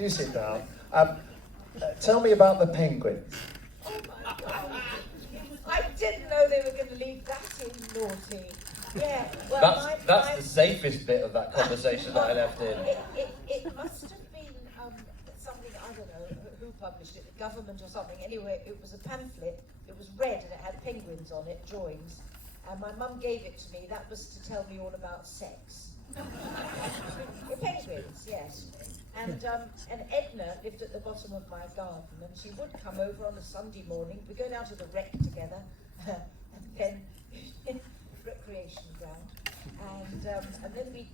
do sit down. Tell me about the penguins. Oh my God. I didn't know they were going to leave that in, naughty. Yeah, well, that's the safest bit of that conversation that I left in. It must have been something, I don't know who published it, the government or something. Anyway, it was a pamphlet, it was red and it had penguins on it, drawings. And my mum gave it to me, that was to tell me all about sex. The penguins, yes. And Edna lived at the bottom of my garden, and she would come over on a Sunday morning. We'd go down to the rec together, and then recreation ground, and then we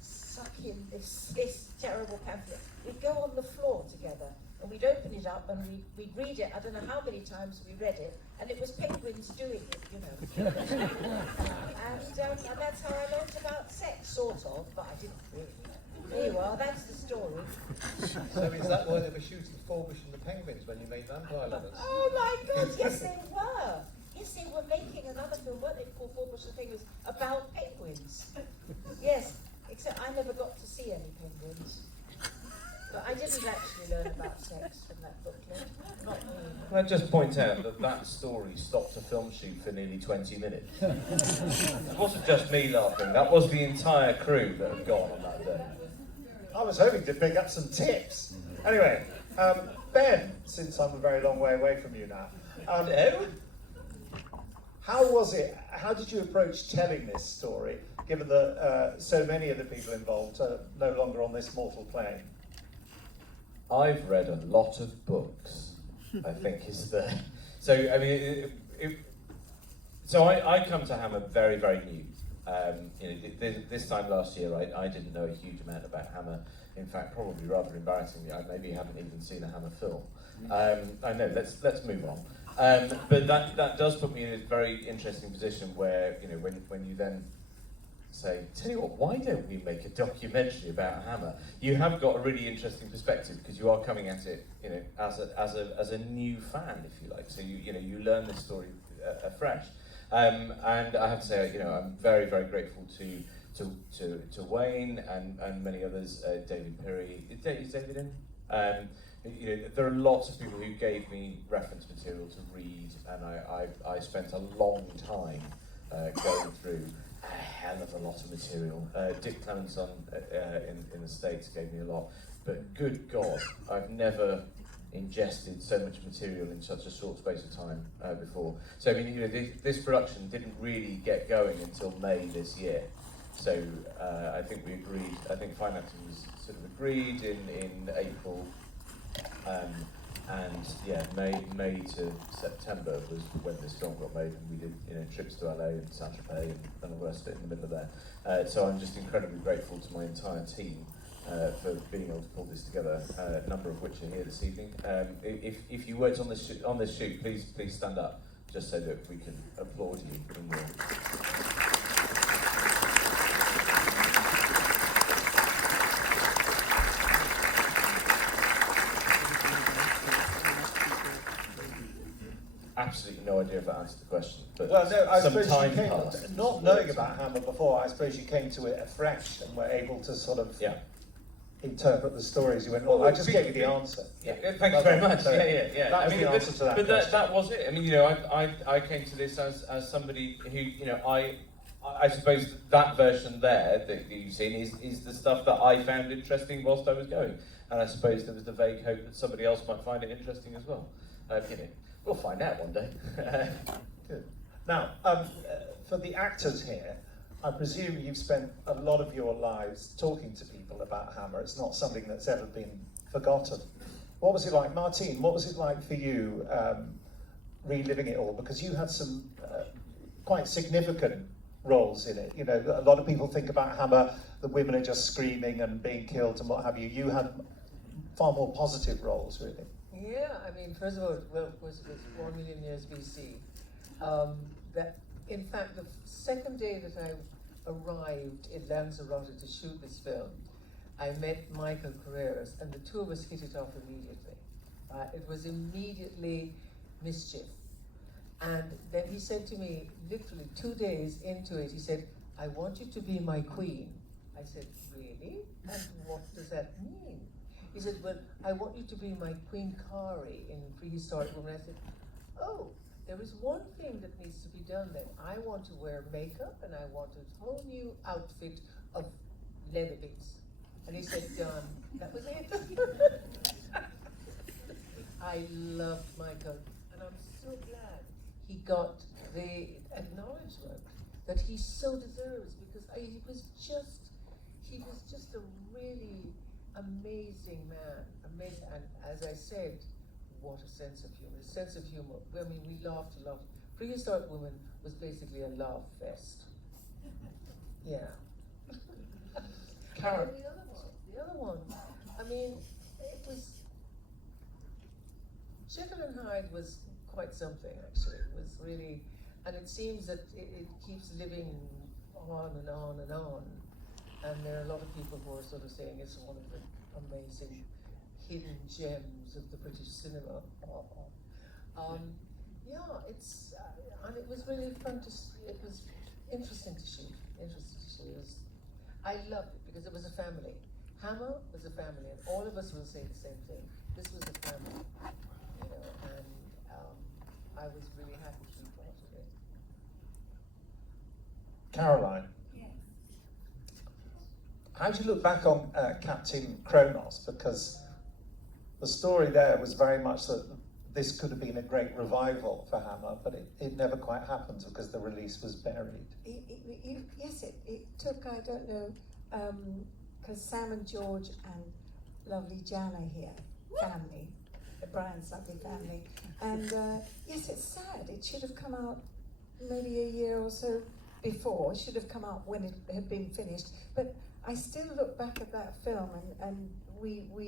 suck in this terrible pamphlet. We'd go on the floor together, and we'd open it up, and we'd read it. I don't know how many times we read it, and it was penguins doing it, you know. And that's how I learned about sex, sort of, but I didn't really. There you are, that's the story. So is that why they were shooting Forbush and the Penguins when you made Vampire Lovers? Oh my God, yes they were. Yes, they were making another film, weren't they, called Forbush and the Penguins, about penguins. Yes, except I never got to see any penguins. But I didn't actually learn about sex from that booklet. Not me. Can I just point out that story stopped a film shoot for nearly 20 minutes? It wasn't just me laughing, that was the entire crew that had gone on that day. I was hoping to pick up some tips. Anyway, Ben, since I'm a very long way away from you now, Hello? how was it? How did you approach telling this story, given that so many of the people involved are no longer on this mortal plane? I've read a lot of books, I think is the... So, I mean, I come to Hammer very, very new. This time last year, I didn't know a huge amount about Hammer. In fact, probably rather embarrassingly, I maybe haven't even seen a Hammer film. I know, let's move on. But that does put me in a very interesting position where, you know, when you then say, tell you what, why don't we make a documentary about Hammer? You have got a really interesting perspective because you are coming at it, you know, as a new fan, if you like. So you learn this story afresh. And I have to say, you know, I'm very, very grateful to Wayne and many others, David Perry. Is David in? You know, there are lots of people who gave me reference material to read, and I spent a long time going through a hell of a lot of material. Dick Clements in the States gave me a lot, but good God, I've never ingested so much material in such a short space of time before. So I mean, you know, this production didn't really get going until May this year. So I think we agreed. I think financing was sort of agreed in April, and yeah, May to September was when this film got made, and we did, you know, trips to LA and Saint Tropez and the rest of it in the middle of there. So I'm just incredibly grateful to my entire team for being able to pull this together, a number of which are here this evening. If you weren't on this shoot, please stand up, just so that we can applaud you in your... Absolutely no idea if that answered the question, but well, no, I some suppose time you came, passed. not knowing about Hammer before, I suppose you came to it afresh and were able to sort of interpret the stories. You went, well, I just gave you the answer. Yeah, thank you very much. Yeah. That was the answer to that question. That was it. I mean, you know, I came to this as somebody who, you know, I suppose that version there that you've seen is the stuff that I found interesting whilst I was going, and I suppose there was the vague hope that somebody else might find it interesting as well. You know, we'll find out one day. Good. Now, for the actors here, I presume you've spent a lot of your lives talking to people about Hammer. It's not something that's ever been forgotten. What was it like, Martine? What was it like for you reliving it all? Because you had some quite significant roles in it. You know, a lot of people think about Hammer, the women are just screaming and being killed and what have you. You had far more positive roles, really. Yeah, I mean, first of all, well, of course, it was 4 million years BC. That, in fact, the second day that I arrived in Lanzarote to shoot this film, I met Michael Carreras, and the two of us hit it off immediately. It was immediately mischief. And then he said to me, literally 2 days into it, he said, I want you to be my queen. I said, really? And what does that mean? He said, well, I want you to be my Queen Kari in Prehistoric Woman. I said, oh, there is one thing that needs to be done then. I want to wear makeup and I want a whole new outfit of leather bits. And he said, done. That was it. I loved Michael, and I'm so glad he got the acknowledgement that he so deserves, because he was just a really amazing man, amazing, and as I said, what a sense of humor. His sense of humor, I mean, we laughed a lot. Prehistoric Woman was basically a laugh fest. Yeah. Karen. The other one, I mean, it was, Jekyll and Hyde was quite something, actually. It was really, and it seems that it keeps living on and on and on. And there are a lot of people who are sort of saying it's one of the amazing hidden gems of the British cinema. Yeah, it's, and it was really fun to, it was interesting to shoot, I loved it because it was a family. Hammer was a family, and all of us will say the same thing. This was a family, you know, and I was really happy to be part of it. Caroline. Yes. How do you look back on Captain Kronos? Because the story there was very much that this could have been a great revival for Hammer, but it never quite happened because the release was buried. Yes, it took, I don't know, because Sam and George and lovely Jan are here, family, Brian's lovely family. And yes, it's sad. It should have come out maybe a year or so before. It should have come out when it had been finished. But I still look back at that film, and we were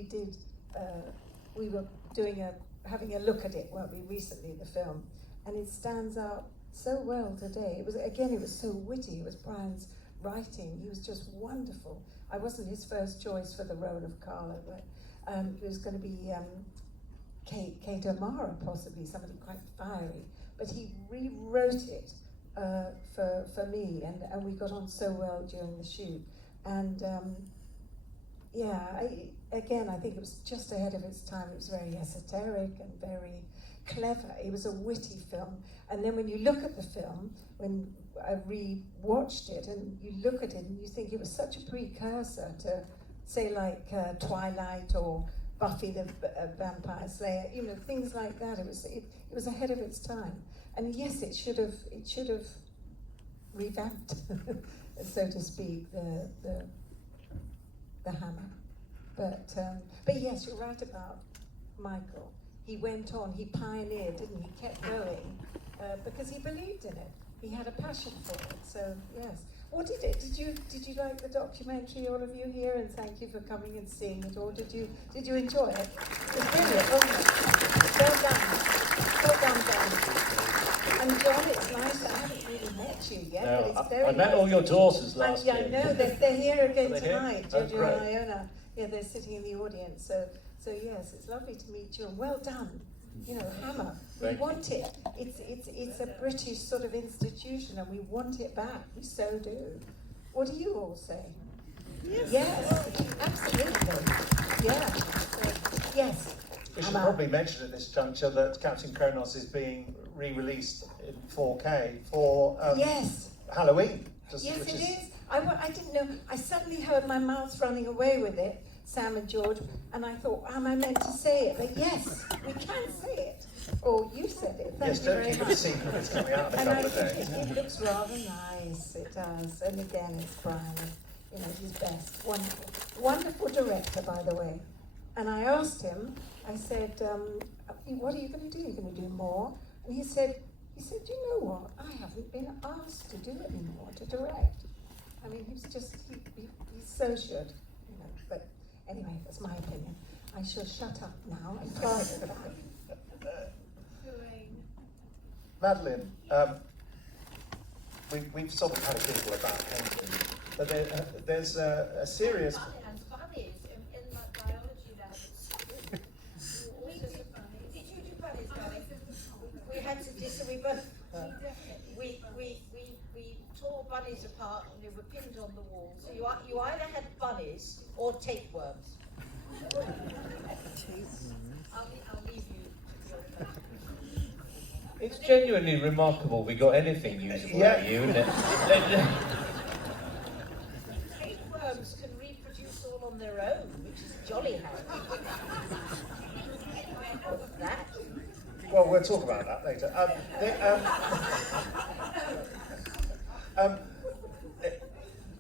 having a look at it, weren't we, recently, the film, and it stands out so well today. It was so witty. It was Brian's writing. He was just wonderful. I wasn't his first choice for the role of Carla, but it was going to be Kate O'Mara, possibly, somebody quite fiery. But he rewrote it for me, and we got on so well during the shoot. And I think it was just ahead of its time. It was very esoteric and very clever. It was a witty film. And then when you look at the film, when I re-watched it, and you look at it and you think it was such a precursor to, say, like Twilight or Buffy the Vampire Slayer, you know, things like that. It was ahead of its time. And yes, it should have revamped, so to speak, the Hammer. But yes, you're right about Michael. He went on, he pioneered, didn't he? He kept going because he believed in it. He had a passion for it. So yes. What did it? Did you like the documentary, all of you here? And thank you for coming and seeing it. Or did you enjoy it? It was brilliant, wasn't it? Well done, Dan. And John, it's nice. I haven't really met you yet, No, but it's very I met nice. all your daughters last Yeah, year. I know they're here again Are they here? tonight. Oh, Jojo great. and Iona. Yeah, they're sitting in the audience. So yes, it's lovely to meet you. And well done. You know, Hammer. We Thank you. want it. It's a British sort of institution, and we want it back. We so do. What do you all say? Yes, absolutely. Yeah. So, yes. We should Hammer. probably mention at this juncture that Captain Kronos is being re-released in 4K for Yes. Halloween. Yes, it is. I didn't know. I suddenly heard my mouth running away with it, Sam and George, and I thought, am I meant to say it? But yes, we can say it. Or you said it. Thank Yes, you don't very keep it a much. secret. It's coming out in a And I couple of think days. it looks rather nice. It does. And again, it's Brian. You know, he's best. Wonderful. Wonderful director, by the way. And I asked him, I said, what are you going to do? Are you going to do more? And he said, do you know what? I haven't been asked to do it anymore, to direct. I mean, he so should, you know. But anyway, that's my opinion. I shall shut up now and pass it back. Madeline, we've sort of had a giggle about painting, but there's a serious... And bunnies in my biology lab at school. Did you do bunnies, Bunny? We had to we tore bunnies apart, and there were pinned on the wall. So you either had bunnies or tapeworms. I'll leave you to your own. It's genuinely remarkable we got anything usable out of you, isn't it? Tapeworms can reproduce all on their own, which is jolly handy. That. Well, we'll talk about that later.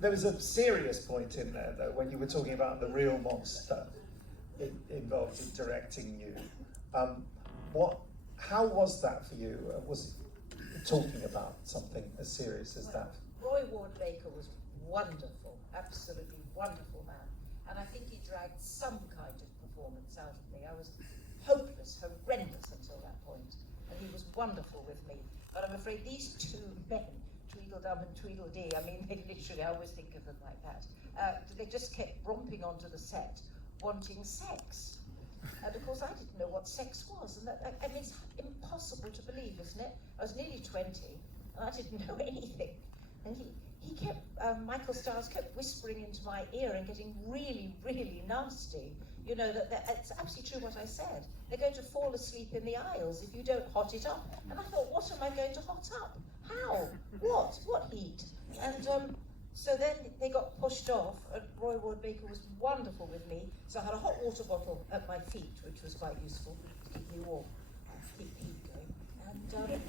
There was a serious point in there, though, when you were talking about the real monster involved in directing you. How was that for you? Was it talking about something as serious as that? Roy Ward Baker was wonderful, absolutely wonderful man. And I think he dragged some kind of performance out of me. I was hopeless, horrendous until that point. And he was wonderful with me. But I'm afraid these two men, Tweedledum and Tweedledee, I mean, they literally, I always think of them like that, they just kept romping onto the set, wanting sex. And of course, I didn't know what sex was. And I mean, it's impossible to believe, isn't it? I was nearly 20, and I didn't know anything. And he kept, Michael Stiles kept whispering into my ear and getting really, really nasty. You know, that it's absolutely true what I said. They're going to fall asleep in the aisles if you don't hot it up. And I thought, what am I going to hot up? How? What? What heat? And so then they got pushed off, and Roy Ward Baker was wonderful with me. So I had a hot water bottle at my feet, which was quite useful to keep me warm, keep heat going. And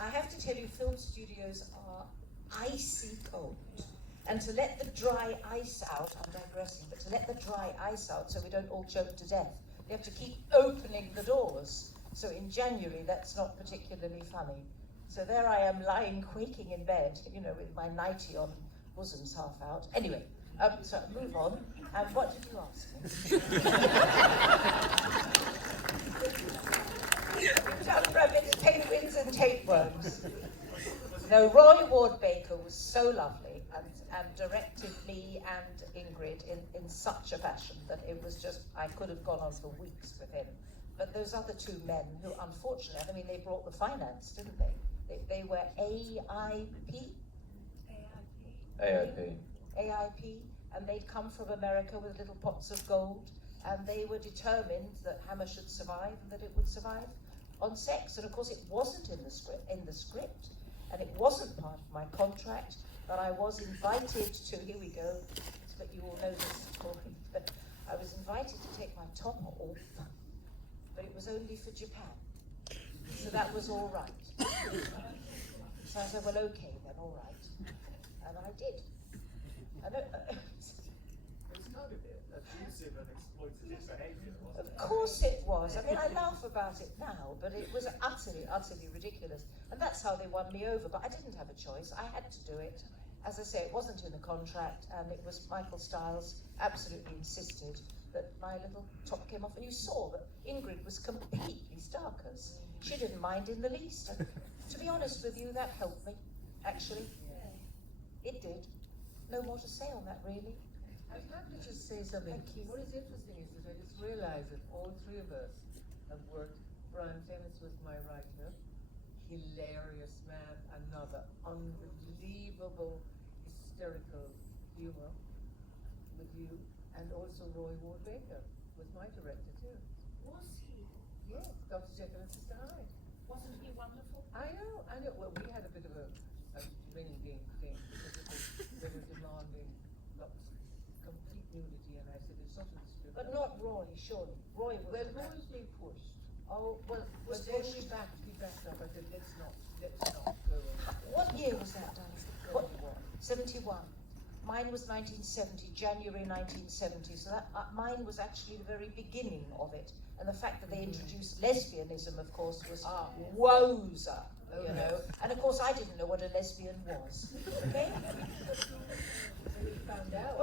I have to tell you, film studios are icy cold. And to let the dry ice out, I'm digressing, but to let the dry ice out so we don't all choke to death, you have to keep opening the doors. So in January, that's not particularly funny. So there I am lying quaking in bed, you know, with my nightie on, bosoms half out. Anyway, so move on. And what did you ask me? Done rabbits, penguins and tapeworms. No, Roy Ward Baker was so lovely and directed me and Ingrid in such a fashion that it was just, I could have gone on for weeks with him. But those other two men who, unfortunately, I mean, they brought the finance, didn't they? They were AIP, and they'd come from America with little pots of gold, and they were determined that Hammer should survive and that it would survive on sex. And of course, it wasn't in the script, and it wasn't part of my contract. But I was invited to. Here we go. But you all know this story. But I was invited to take my top off, but it was only for Japan. So that was all right. So I said, well, okay then, all right. And I did. It's kind of abusive and exploitative behaviour, wasn't it? Of course it was. I mean, I laugh about it now, but it was utterly, utterly ridiculous. And that's how they won me over. But I didn't have a choice. I had to do it. As I say, it wasn't in the contract, and it was Michael Stiles absolutely insisted that my little top came off. And you saw that Ingrid was completely starkers. She didn't mind in the least. And to be honest with you, that helped me, actually. It did. No more to say on that, really. I'd have to just say something. Thank you. What is interesting is that I just realised that all three of us have worked. Brian Clements was my writer. Hilarious man, another unbelievable hysterical humour with you, and also Roy Ward Baker was my director too. Was he? Yes, Dr. Jekyll and Sister Hyde. Wasn't he wonderful? I know. Well, we had a bit of a ring-ding thing because they were demanding complete nudity, and I said it's not in the script. But not Roy, surely. Roy was. Well, Roy was being pushed. Oh, well, But then we backed up. I said, let's not go on. What year was that done? What? 71. Mine was 1970, January 1970. So that mine was actually the very beginning of it. And the fact that they introduced lesbianism, of course, was woza, you know. And of course, I didn't know what a lesbian was. Okay? We found out.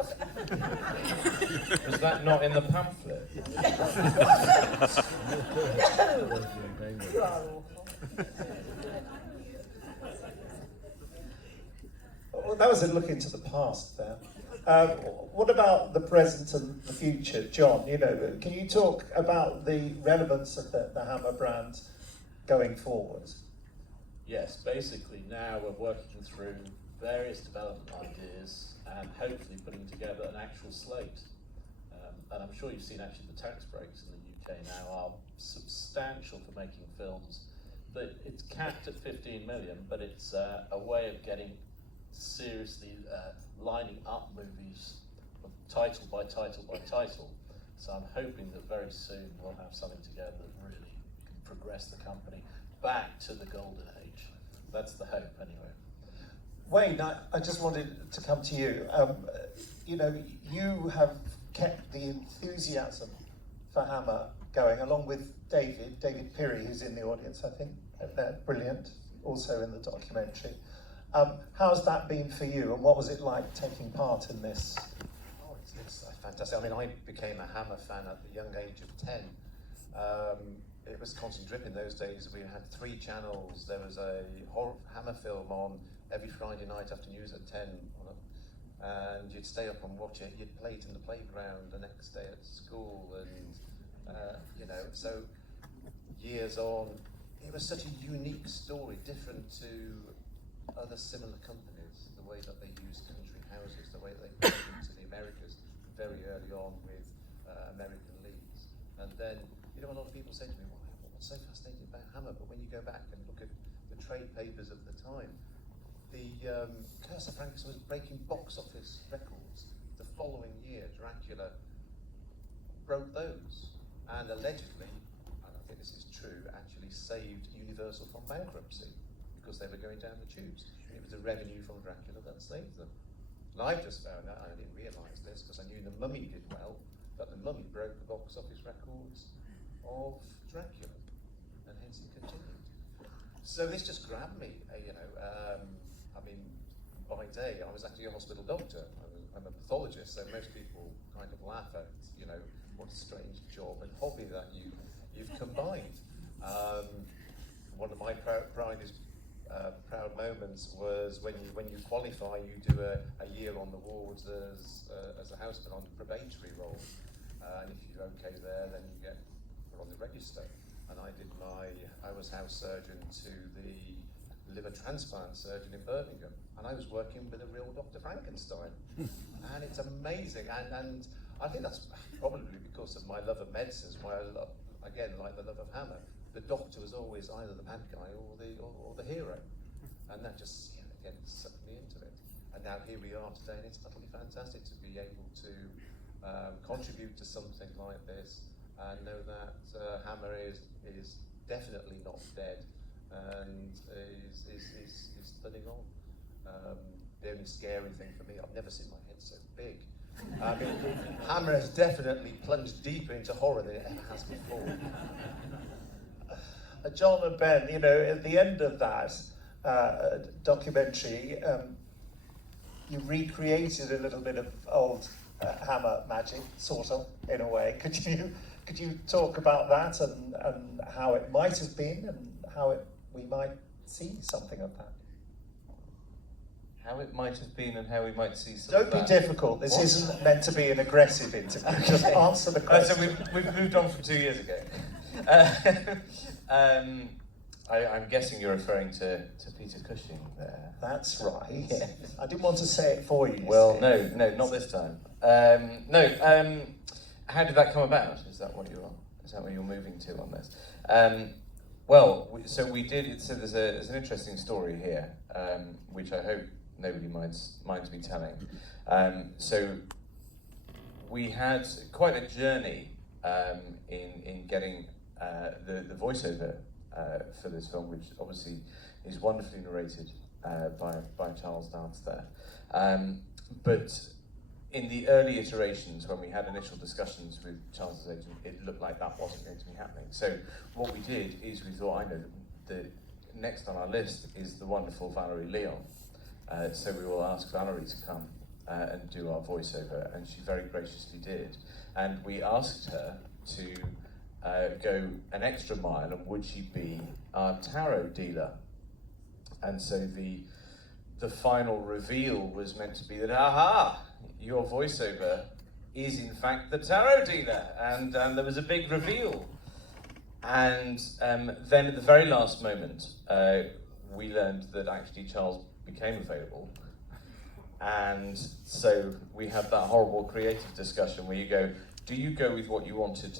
Was that not in the pamphlet? No! You are awful. Well, that was a look into the past there. What about the present and the future, John? You know, can you talk about the relevance of the Hammer brand going forward? Yes, basically now we're working through various development ideas and hopefully putting together an actual slate. And I'm sure you've seen actually the tax breaks in the UK now are substantial for making films. But it's capped at 15 million, but it's a way of getting seriously lining up movies title by title by title. So I'm hoping that very soon we'll have something together that really can progress the company back to the golden age. That's the hope anyway. Wayne, I just wanted to come to you. You know, you have kept the enthusiasm for Hammer going, along with David Pirrie, who's in the audience, I think. They're brilliant, also in the documentary. How's that been for you, and what was it like taking part in this? Oh, it's fantastic. I mean, I became a Hammer fan at the young age of 10. It was constant drip in those days. We had 3 channels. There was a Hammer film on every Friday night after news at 10, and you'd stay up and watch it. You'd play it in the playground the next day at school, and you know, so years on, it was such a unique story, different to other similar companies, the way that they use country houses, the way that they got into the Americas very early on with American leads. And then, you know, a lot of people say to me, well, what's so fascinating about Hammer? But when you go back and look at the trade papers of the time, the Curse of Frankenstein was breaking box office records. The following year, Dracula broke those, and allegedly, and I think this is true, actually saved Universal from bankruptcy because they were going down the tubes. It was the revenue from Dracula that saved them. And I just found out, and I didn't realise this because I knew The Mummy did well, but The Mummy broke the box office records of Dracula, and hence it continued. So this just grabbed me, you know. I mean, by day, I was actually a hospital doctor. I'm a pathologist, so most people kind of laugh at, you know, what a strange job and hobby that you've combined. One of my proud moments was when you qualify, you do a year on the wards as a houseman on probatory role, and if you're okay there, then you get put on the register. And I was house surgeon to the liver transplant surgeon in Birmingham, and I was working with a real Dr. Frankenstein, and it's amazing. And I think that's probably because of my love of medicines, why I love, again, like the love of Hammer. The doctor was always either the bad guy or the hero, and that just, you know, again, sucked me into it. And now here we are today, and it's utterly fantastic to be able to contribute to something like this and know that Hammer is definitely not dead and is thudding on. The only scary thing for me, I've never seen my head so big. I mean, Hammer has definitely plunged deeper into horror than it ever has before. John and Ben, you know, at the end of that documentary, you recreated a little bit of old Hammer magic, sort of, in a way. Could you talk about that and how it might have been and how we might see something of that? How it might have been and how we might see something Don't be difficult. This isn't meant to be an aggressive interview. Okay. Just answer the question. So we've moved on from 2 years ago. I'm guessing you're referring to Peter Cushing there. That's right. Yeah. I didn't want to say it for you. Well, no, not this time. How did that come about? Is that what you're moving to on this? We did. So there's an interesting story here, which I hope nobody minds me telling. So we had quite a journey in getting the voiceover for this film, which obviously is wonderfully narrated by Charles Dance there. But in the early iterations, when we had initial discussions with Charles's agent, it looked like that wasn't going to be happening. So what we did is we thought, I know the next on our list is the wonderful Valerie Leon. So we will ask Valerie to come and do our voiceover, and she very graciously did. And we asked her to go an extra mile, and would she be our tarot dealer? And so the final reveal was meant to be that, aha, your voiceover is in fact the tarot dealer, and there was a big reveal. And then at the very last moment, we learned that actually Charles became available, And so we had that horrible creative discussion where you go, do you go with what you wanted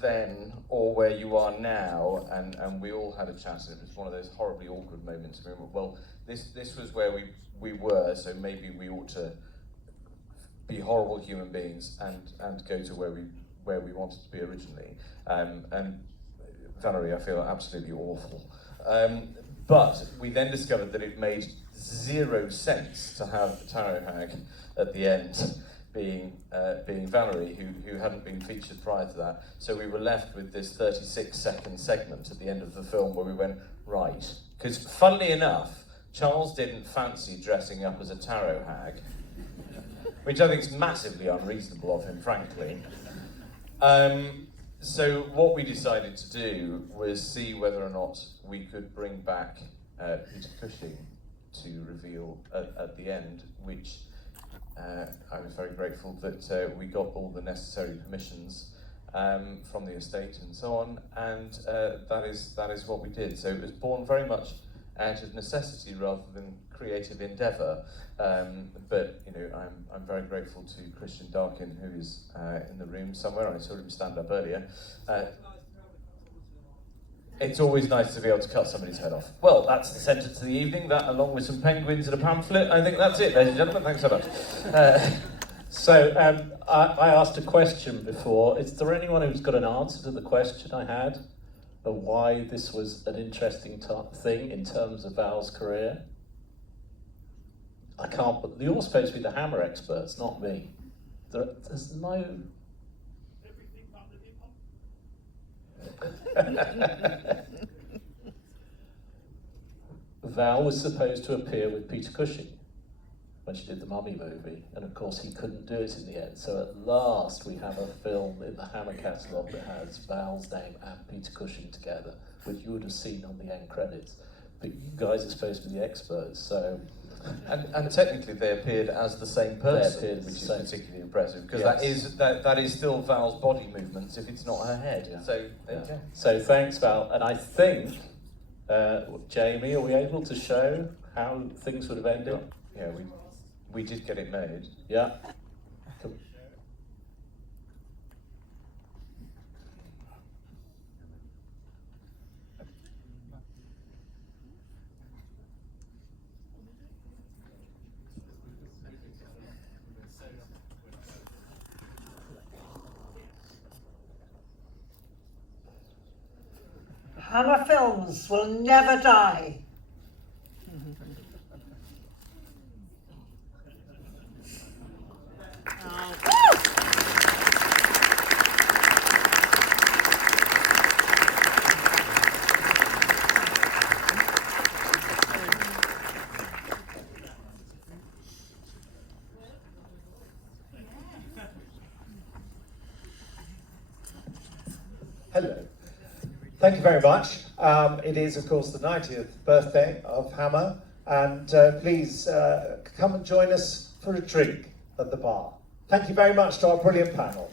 then or where you are now? And we all had a chat, and it was one of those horribly awkward moments. We went, well, this was where we were, so maybe we ought to be horrible human beings and go to where we wanted to be originally. And Valerie, I feel absolutely awful. But we then discovered that it made 0 sense to have the tarot hag at the end being Valerie, who hadn't been featured prior to that. So we were left with this 36-second segment at the end of the film where we went, right. Because funnily enough, Charles didn't fancy dressing up as a tarot hag, which I think is massively unreasonable of him, frankly. So what we decided to do was see whether or not we could bring back Peter Cushing to reveal at the end, which I was very grateful that we got all the necessary permissions from the estate and so on, and that is what we did. So it was born very much out of necessity rather than creative endeavour. But you know, I'm very grateful to Christian Darkin, who is in the room somewhere. I saw him stand up earlier. It's always nice to be able to cut somebody's head off. Well, that's the sentence of the evening. That, along with some penguins and a pamphlet, I think that's it, ladies and gentlemen. Thanks so much. So I asked a question before. Is there anyone who's got an answer to the question I had of why this was an interesting thing in terms of Val's career? I can't, but you're supposed to be the hammer experts, not me. There's no... Val was supposed to appear with Peter Cushing when she did the Mummy movie, and of course he couldn't do it in the end. So at last we have a film in the Hammer catalogue that has Val's name and Peter Cushing together, which you would have seen on the end credits. But you guys are supposed to be the experts, so... And technically they appeared as the same person, which is particularly impressive, because that is still Val's body movements if it's not her head. Yeah. So there you go. So thanks, Val. And I think, Jamie, are we able to show how things would have ended? Yeah, we did get it made. Yeah. Hammer films will never die. Hello. Thank you very much. It is, of course, the 90th birthday of Hammer, and please come and join us for a drink at the bar. Thank you very much to our brilliant panel.